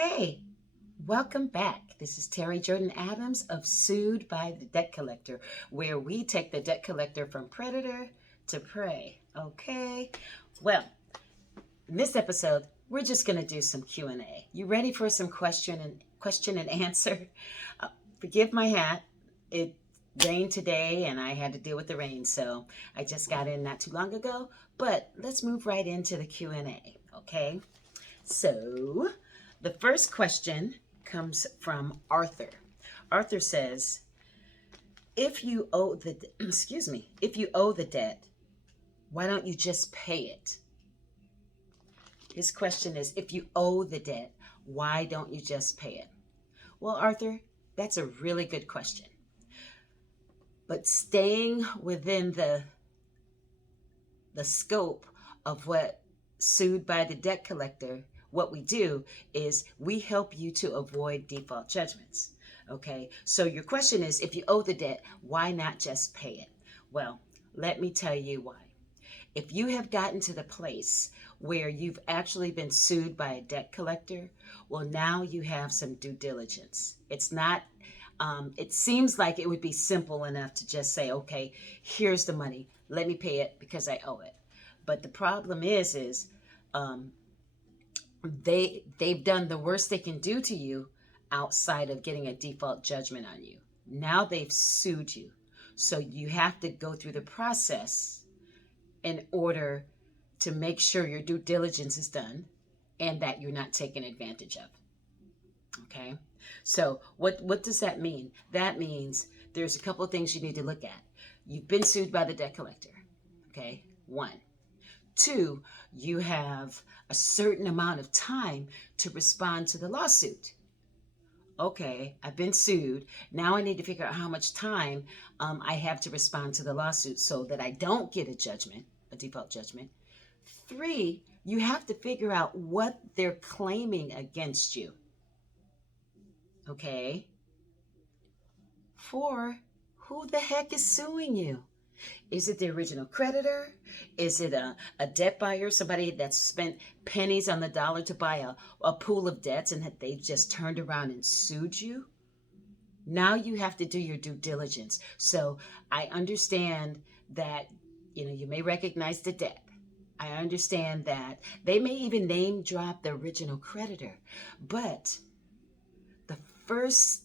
Hey, welcome back. This is Terry Jordan Adams of Sued by the Debt Collector, where we take the debt collector from predator to prey. Okay. Well, in this episode, we're just going to do some Q&A. You ready for some question and answer? Uh, Forgive my hat. It rained today and I had to deal with the rain, so I just got in not too long ago, but let's move right into the Q&A, okay? So, the first question comes from Arthur. Arthur says, "If you owe the if you owe the debt, why don't you just pay it?" His question is, if you owe the debt, why don't you just pay it? Well, Arthur, that's a really good question. But staying within the scope of what Sued by the Debt Collector, what we do is we help you to avoid default judgments. Okay, so your question is, if you owe the debt, why not just pay it? Well, let me tell you why. If you have gotten to the place where you've actually been sued by a debt collector, well, now you have some due diligence. It's not, it seems like it would be simple enough to just say, okay, here's the money, let me pay it because I owe it. But the problem is um, they've done the worst they can do to you outside of getting a default judgment on you. Now they've sued you, so you have to go through the process in order to make sure your due diligence is done and that you're not taken advantage of. Okay, so what does that mean? That means there's a couple of things you need to look at. You've been sued by the debt collector. Okay, one. Two, you have a certain amount of time to respond to the lawsuit. Okay, I've been sued. Now I need to figure out how much time I have to respond to the lawsuit so that I don't get a judgment, a default judgment. Three, you have to figure out what they're claiming against you. Okay. Four, who the heck is suing you? Is it the original creditor? Is it a debt buyer, somebody that's spent pennies on the dollar to buy a pool of debts and that they've just turned around and sued you? Now you have to do your due diligence. So I understand that, you may recognize the debt. I understand that they may even name drop the original creditor. But the first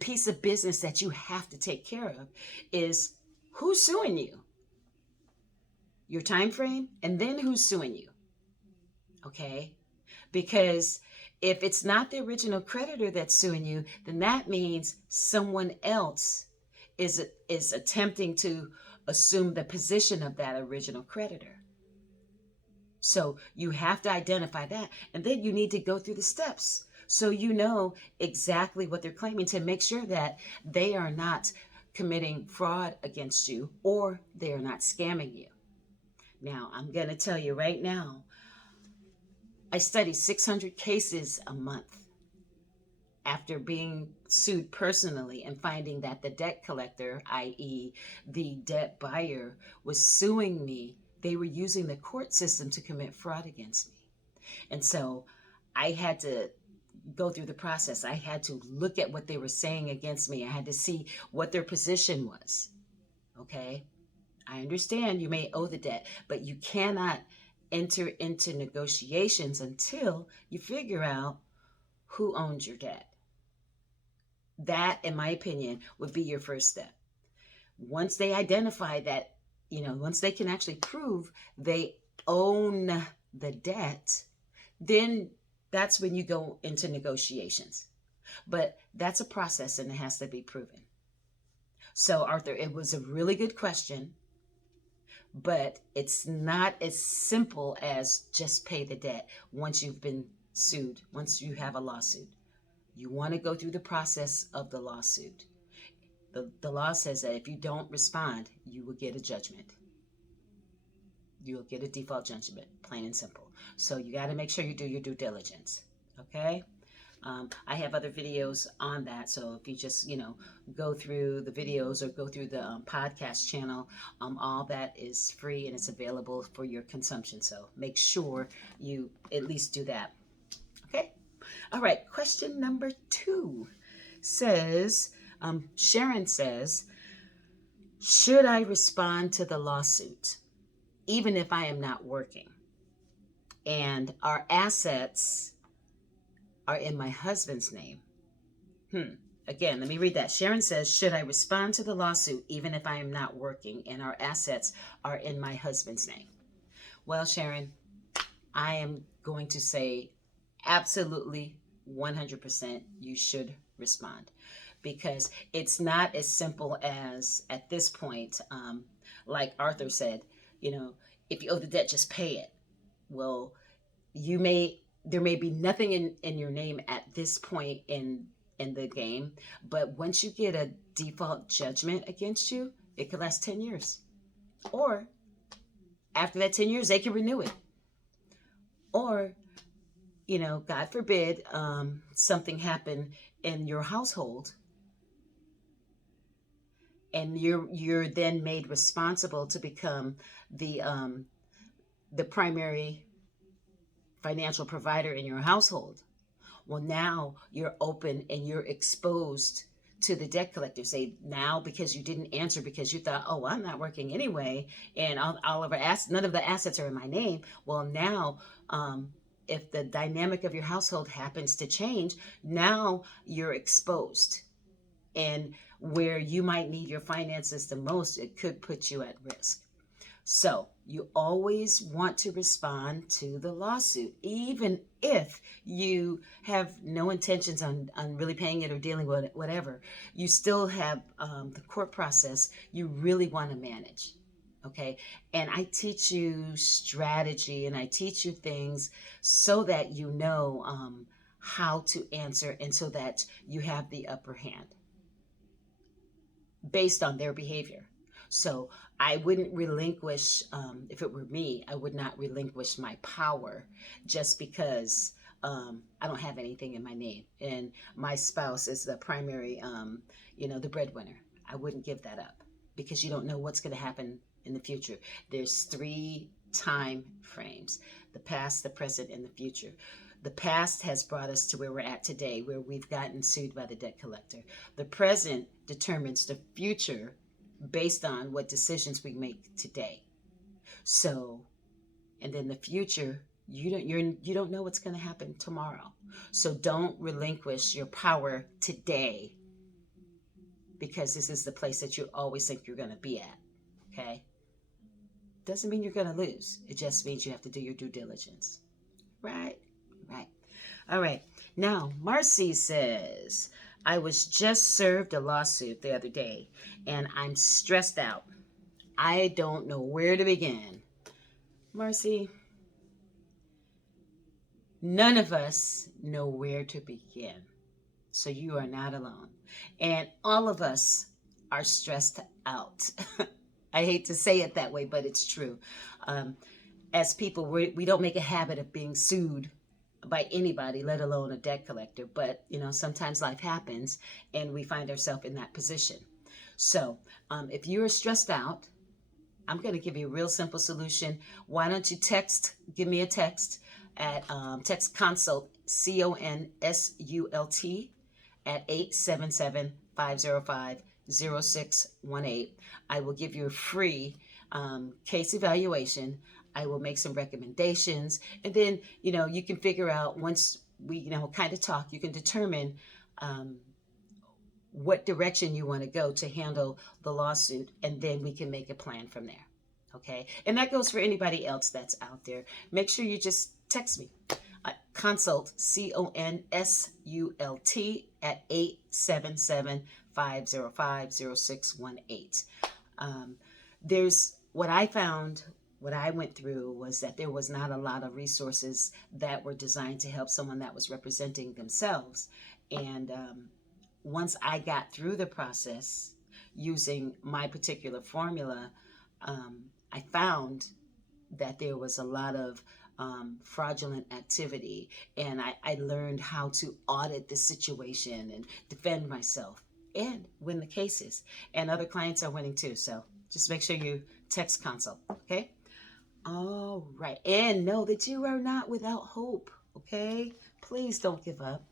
piece of business that you have to take care of is who's suing you, your time frame, and then who's suing you. Okay, because if it's not the original creditor that's suing you, then that means someone else is attempting to assume the position of that original creditor. So you have to identify that, and then you need to go through the steps so you know exactly what they're claiming to make sure that they are not committing fraud against you or they are not scamming you. Now, I'm going to tell you right now, I study 600 cases a month after being sued personally and finding that the debt collector, i.e., the debt buyer, was suing me. They were using the court system to commit fraud against me. And so I had to go through the process. I had to look at what they were saying against me. I had to see what their position was. Okay? I understand you may owe the debt, but you cannot enter into negotiations until you figure out who owns your debt. That, in my opinion, would be your first step. Once they identify that, once they can actually prove they own the debt, then that's when you go into negotiations. But that's a process and it has to be proven. So, Arthur, it was a really good question, but it's not as simple as just pay the debt once you've been sued, once you have a lawsuit. You want to go through the process of the lawsuit. The law says that if you don't respond, you will get a judgment. You will get a default judgment, plain and simple. So you got to make sure you do your due diligence. Okay? I have other videos on that. So if you just, go through the videos or go through the podcast channel, all that is free and it's available for your consumption. So make sure you at least do that. Okay? All right, question number 2 says, Sharon says, should I respond to the lawsuit even if I am not working and our assets are in my husband's name? Again, let me read that. Sharon says, should I respond to the lawsuit even if I am not working and our assets are in my husband's name? Well, Sharon, I am going to say absolutely 100% you should respond, because it's not as simple as at this point, like Arthur said, you know, if you owe the debt, just pay it. Well, there may be nothing in your name at this point in the game, but once you get a default judgment against you, it could last 10 years. Or after that 10 years, they can renew it. Or, God forbid, something happened in your household, and you're then made responsible to become the primary financial provider in your household. Well, now you're open and you're exposed to the debt collector. Say now, because you didn't answer because you thought, oh, I'm not working anyway, and none of the assets are in my name. Well, now, if the dynamic of your household happens to change, now you're exposed, and where you might need your finances the most, it could put you at risk. So you always want to respond to the lawsuit, even if you have no intentions on really paying it or dealing with it, whatever. You still have the court process you really want to manage. Okay. And I teach you strategy, and I teach you things so that you know how to answer, and so that you have the upper hand based on their behavior. So I wouldn't relinquish, if it were me, I would not relinquish my power just because I don't have anything in my name and my spouse is the primary, the breadwinner. I wouldn't give that up, because you don't know what's going to happen in the future. There's 3 time frames: the past, the present, and the future. The past has brought us to where we're at today, where we've gotten sued by the debt collector. The present determines the future based on what decisions we make today. So, and then the future, you don't know what's going to happen tomorrow. So don't relinquish your power today, because this is the place that you always think you're going to be at. Okay? Doesn't mean you're going to lose. It just means you have to do your due diligence. Right? Right. All right. Now, Marcy says, I was just served a lawsuit the other day and I'm stressed out. I don't know where to begin. Marcy, none of us know where to begin. So you are not alone. And all of us are stressed out. I hate to say it that way, but it's true. As people, we don't make a habit of being sued by anybody, let alone a debt collector. But, sometimes life happens and we find ourselves in that position. So if you are stressed out, I'm going to give you a real simple solution. Why don't you give me a text at text consult, CONSULT, at 877-505-0618. I will give you a free case evaluation. I will make some recommendations, and then you can figure out, once we kind of talk, you can determine what direction you want to go to handle the lawsuit, and then we can make a plan from there. Okay, and that goes for anybody else that's out there. Make sure you just text me. Consult, CONSULT, at 877-505-0618. There's what I found, what I went through, was that there was not a lot of resources that were designed to help someone that was representing themselves. And once I got through the process using my particular formula, I found that there was a lot of fraudulent activity, and I learned how to audit the situation and defend myself and win the cases. And other clients are winning too. So just make sure you text consult. Okay. All right. And know that you are not without hope. Okay. please don't give up.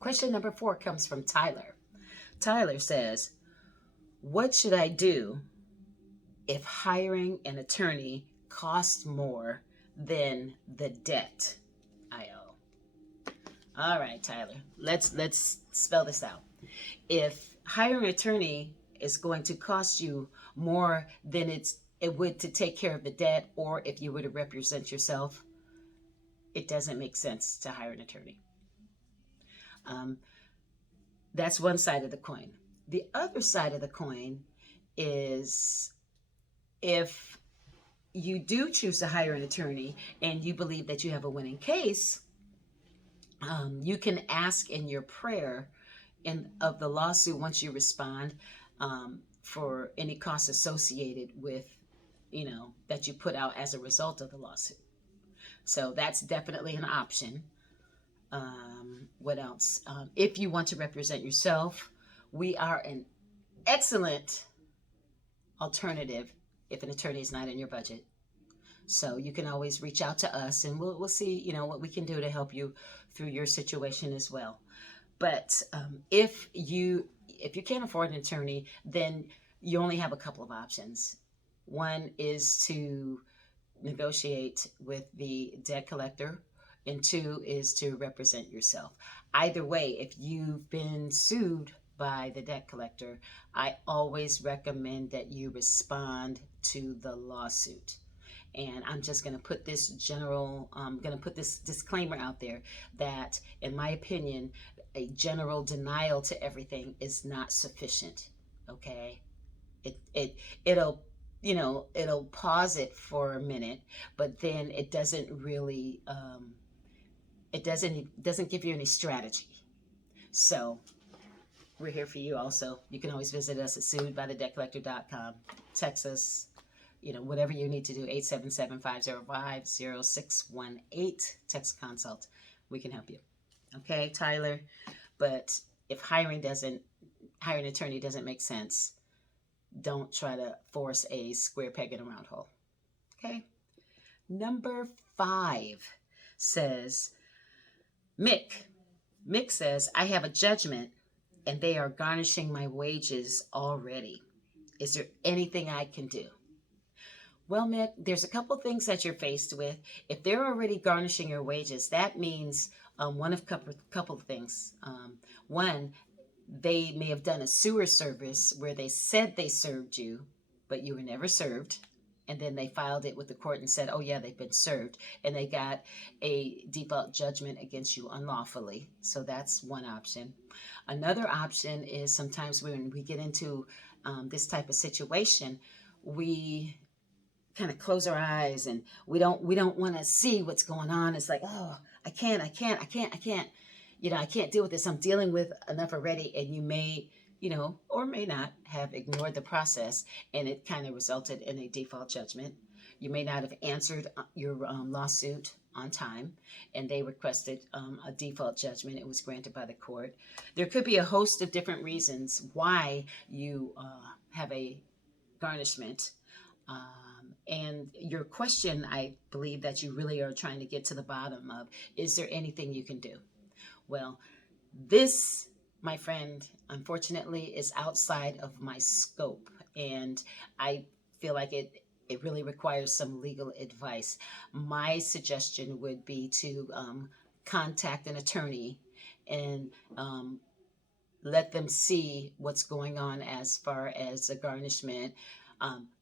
Question number 4 comes from Tyler. Tyler says, what should I do if hiring an attorney costs more than the debt I owe? All right, Tyler, let's spell this out. If hiring an attorney is going to cost you more than it would to take care of the debt, or if you were to represent yourself, it doesn't make sense to hire an attorney. Um, that's one side of the coin. The other side of the coin is if you do choose to hire an attorney and you believe that you have a winning case, you can ask in your prayer of the lawsuit once you respond, for any costs associated with, that you put out as a result of the lawsuit. So that's definitely an option. What else? If you want to represent yourself, we are an excellent alternative if an attorney is not in your budget. So you can always reach out to us, and we'll see what we can do to help you through your situation as well. But if you can't afford an attorney, then you only have a couple of options. One is to negotiate with the debt collector, and 2 is to represent yourself. Either way, if you've been sued by the debt collector, I always recommend that you respond to the lawsuit. And I'm just going to put this disclaimer out there that, in my opinion, a general denial to everything is not sufficient. Okay, it'll it'll pause it for a minute, but then it doesn't really it doesn't give you any strategy. So we're here for you. Also, you can always visit us at suedbythedebtcollector.com. Text us, whatever you need to do, 877-505-0618. Text consult. We can help you. Okay, Tyler? But if hiring an attorney doesn't make sense, don't try to force a square peg in a round hole. Okay? Number 5 says, Mick says, I have a judgment and they are garnishing my wages already. Is there anything I can do? Well, Mick, there's a couple things that you're faced with. If they're already garnishing your wages, that means one of couple of things. One, they may have done a sewer service where they said they served you, but you were never served. And then they filed it with the court and said, oh, yeah, they've been served. And they got a default judgment against you unlawfully. So that's one option. Another option is sometimes when we get into this type of situation, we kind of close our eyes and we don't want to see what's going on. It's like, oh, I can't. I can't deal with this. I'm dealing with enough already. And you may, or may not have ignored the process, and it kind of resulted in a default judgment. You may not have answered your lawsuit on time, and they requested a default judgment. It was granted by the court. There could be a host of different reasons why you have a garnishment. And your question, I believe that you really are trying to get to the bottom of, is there anything you can do? Well, this, my friend, unfortunately, is outside of my scope, and I feel like it really requires some legal advice. My suggestion would be to contact an attorney and let them see what's going on as far as a garnishment.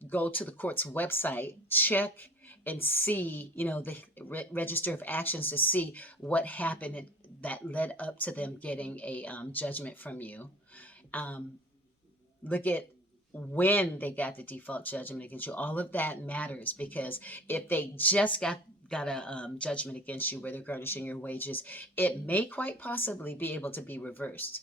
Go to the court's website, check and see, the register of actions to see what happened that led up to them getting a judgment from you. Look at when they got the default judgment against you. All of that matters, because if they just got a judgment against you where they're garnishing your wages, it may quite possibly be able to be reversed.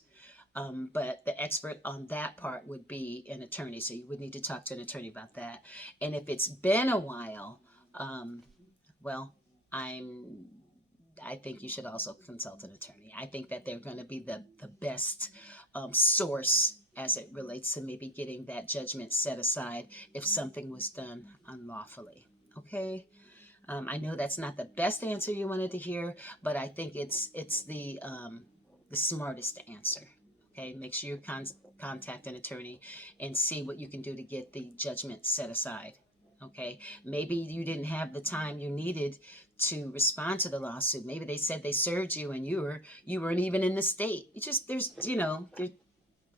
But the expert on that part would be an attorney. So you would need to talk to an attorney about that. And if it's been a while, well, I think you should also consult an attorney. I think that they're going to be the best source as it relates to maybe getting that judgment set aside if something was done unlawfully. Okay? I know that's not the best answer you wanted to hear, but I think it's the smartest answer. Okay, make sure you contact an attorney and see what you can do to get the judgment set aside. Okay, maybe you didn't have the time you needed to respond to the lawsuit. Maybe they said they served you and you weren't even in the state. It just there's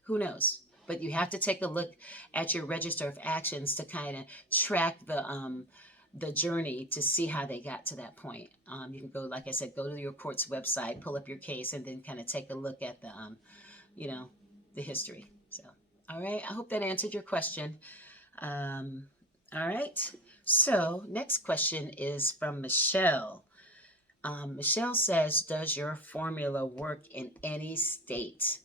who knows. But you have to take a look at your register of actions to kind of track the journey to see how they got to that point. You can go, like I said, go to your court's website, pull up your case, and then kind of take a look at you know, the history. So, all right, I hope that answered your question. All right, so next question is from Michelle. Michelle says, does your formula work in any state?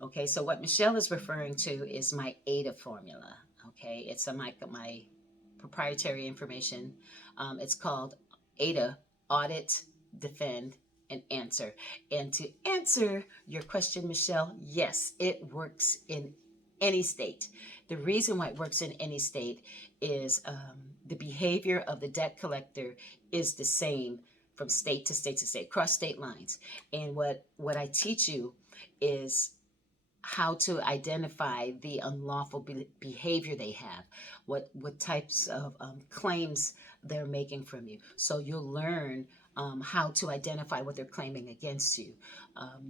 Okay, so what Michelle is referring to is my ADA formula. Okay, it's my proprietary information. It's called ADA, Audit, Defend, and Answer. And to answer your question, Michelle, yes, it works in any state. The reason why it works in any state is the behavior of the debt collector is the same from state to state to state, across state lines. And what I teach you is how to identify the unlawful behavior they have, what types of claims they're making from you. So you'll learn how to identify what they're claiming against you.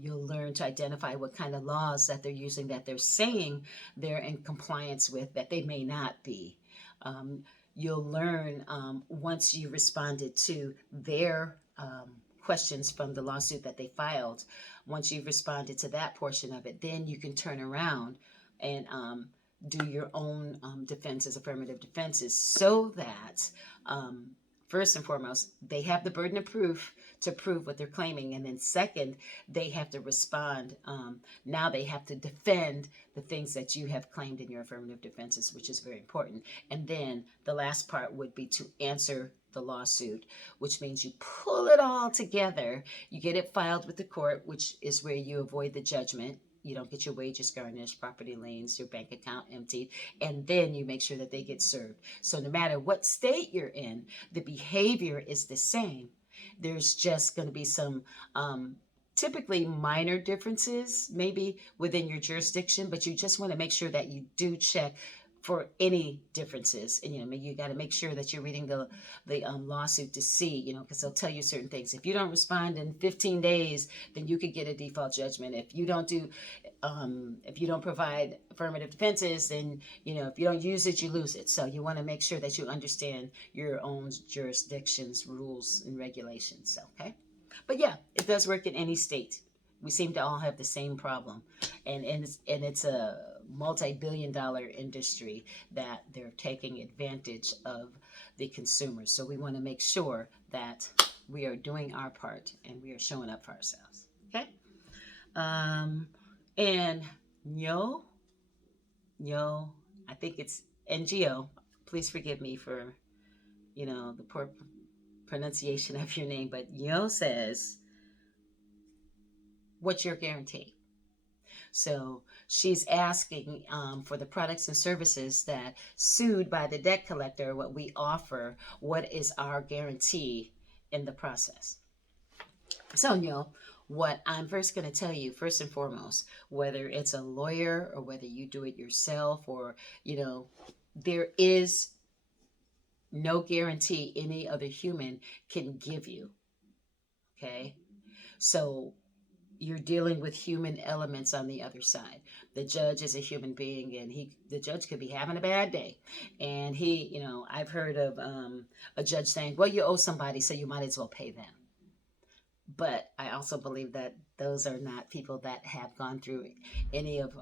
You'll learn to identify what kind of laws that they're using that they're saying they're in compliance with that they may not be. You'll learn once you responded to their questions from the lawsuit that they filed. Once you've responded to that portion of it, then you can turn around and do your own defenses, affirmative defenses, so that first and foremost, they have the burden of proof to prove what they're claiming. And then second, they have to respond. Now they have to defend the things that you have claimed in your affirmative defenses, which is very important. And then the last part would be to answer the lawsuit, which means you pull it all together. You get it filed with the court, which is where you avoid the judgment. You don't get your wages garnished, property liens, your bank account emptied, and then you make sure that they get served. So no matter what state you're in, the behavior is the same. There's just going to be some typically minor differences maybe within your jurisdiction, but you just want to make sure that you do check for any differences. And you got to make sure that you're reading the lawsuit to see, because they'll tell you certain things. If you don't respond in 15 days, then you could get a default judgment. If you don't provide affirmative defenses, then if you don't use it, you lose it. So you want to make sure that you understand your own jurisdiction's rules and regulations. Okay, but yeah, it does work in any state. We seem to all have the same problem, and it's a multi-billion-dollar industry that they're taking advantage of the consumers. So we want to make sure that we are doing our part and we are showing up for ourselves. Okay. And I think it's NGO. Please forgive me for the poor pronunciation of your name, but Yo says, what's your guarantee? So she's asking for the products and services that sued by the debt collector, what we offer, what is our guarantee in the process? So, what I'm first going to tell you, first and foremost, whether it's a lawyer or whether you do it yourself or, there is no guarantee any other human can give you. Okay? So you're dealing with human elements on the other side. The judge is a human being, and the judge could be having a bad day. And I've heard of a judge saying, well, you owe somebody, so you might as well pay them. But I also believe that those are not people that have gone through any of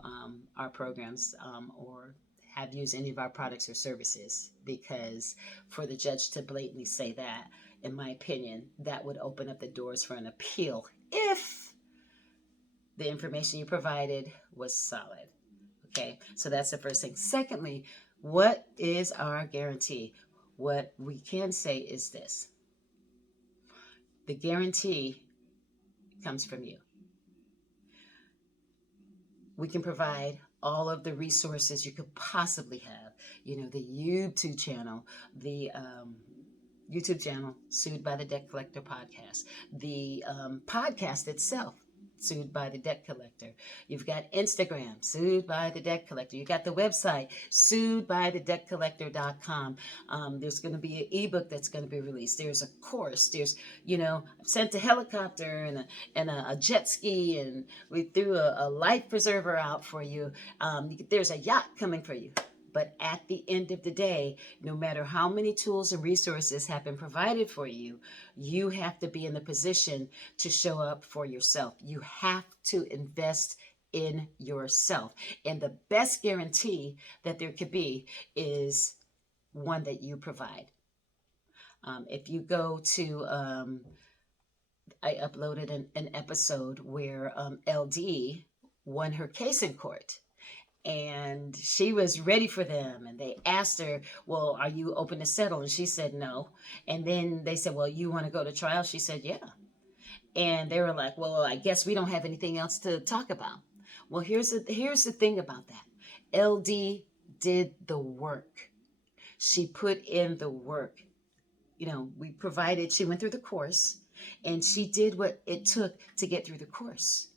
our programs or have used any of our products or services, because for the judge to blatantly say that, in my opinion, that would open up the doors for an appeal if the information you provided was solid. Okay, so that's the first thing. Secondly, what is our guarantee? What we can say is this: the guarantee comes from you. We can provide all of the resources you could possibly have, the YouTube channel, the YouTube channel, Sued by the Debt Collector Podcast. The podcast itself, Sued by the Debt Collector. You've got Instagram, Sued by the Debt Collector. You got the website, suedbythedebtcollector.com. There's going to be an ebook that's going to be released. There's a course. There's, I've sent a helicopter and a jet ski, and we threw a life preserver out for you. There's a yacht coming for you. But at the end of the day, no matter how many tools and resources have been provided for you, you have to be in the position to show up for yourself. You have to invest in yourself. And the best guarantee that there could be is one that you provide. If you go to, I uploaded an episode where LD won her case in court. And she was ready for them. And they asked her, well, are you open to settle? And she said no. And then they said, well, you want to go to trial? She said, yeah. And they were like, well, I guess we don't have anything else to talk about. Well, here's the thing about that. LD did the work. She put in the work. She went through the course, and she did what it took to get through the course.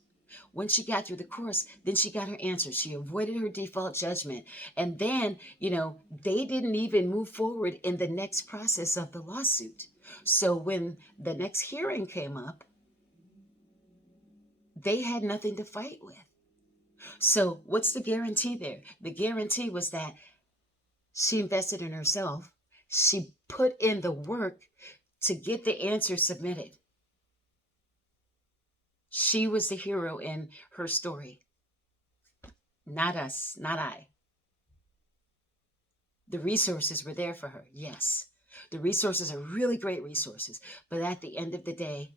When she got through the course, then she got her answer. She avoided her default judgment. And then, they didn't even move forward in the next process of the lawsuit. So when the next hearing came up, they had nothing to fight with. So what's the guarantee there? The guarantee was that she invested in herself. She put in the work to get the answer submitted. She was the hero in her story. Not us, not I. The resources were there for her, yes. The resources are really great resources. But at the end of the day,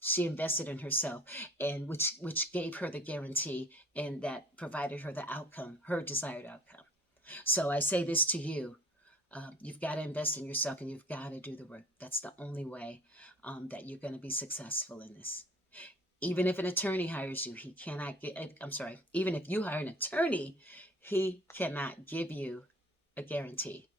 she invested in herself, and which gave her the guarantee, and that provided her the outcome, her desired outcome. So I say this to you. You've got to invest in yourself, and you've got to do the work. That's the only way that you're going to be successful in this. Even if an attorney hires you, even if you hire an attorney, he cannot give you a guarantee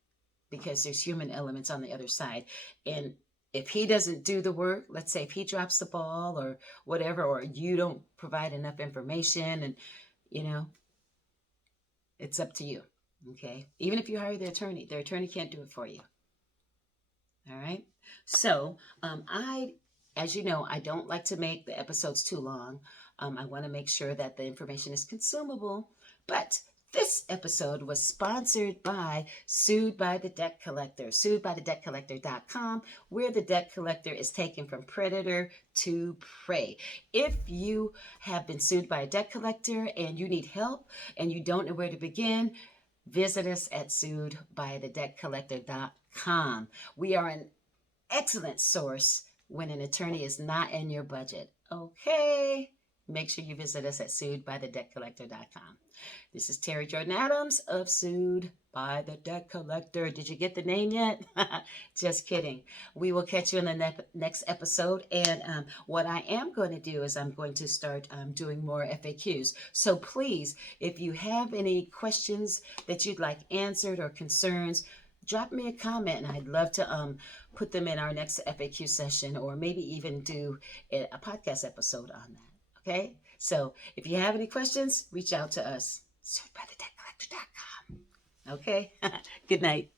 because there's human elements on the other side. And if he doesn't do the work, let's say if he drops the ball or whatever, or you don't provide enough information, and, it's up to you. Okay. Even if you hire the attorney can't do it for you. All right. So, as you know, I don't like to make the episodes too long. I want to make sure that the information is consumable. But this episode was sponsored by Sued by the Debt Collector, suedbythedebtcollector.com, where the debt collector is taken from predator to prey. If you have been sued by a debt collector and you need help and you don't know where to begin, visit us at suedbythedebtcollector.com. We are an excellent source when an attorney is not in your budget. Okay? Make sure you visit us at suedbythedebtcollector.com. This is Terry Jordan Adams of Sued by the Debt Collector. Did you get the name yet? Just kidding. We will catch you in the next episode. And what I am going to do is I'm going to start doing more FAQs. So please, if you have any questions that you'd like answered or concerns, drop me a comment, and I'd love to put them in our next FAQ session, or maybe even do a podcast episode on that. Okay? So if you have any questions, reach out to us. SuedByTheDebtCollector.com. Okay? Good night.